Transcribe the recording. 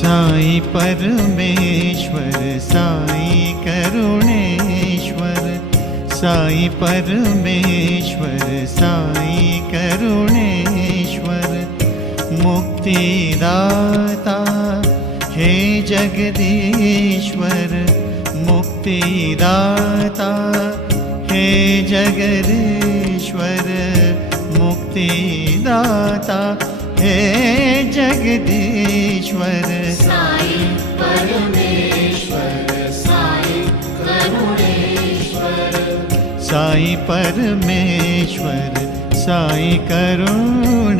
साई परमेश्वर साई करुणेश्वर, साई परमेश्वर साई करुणेश्वर, मुक्तिदाता हे जगदीश्वर, मुक्तिदाता हे जगदीश्वर, मुक्तिदाता हे जगदीश्वर। साई परमेश्वर साई करुणेश्वर, साई परमेश्वर साई करुणेश्वर।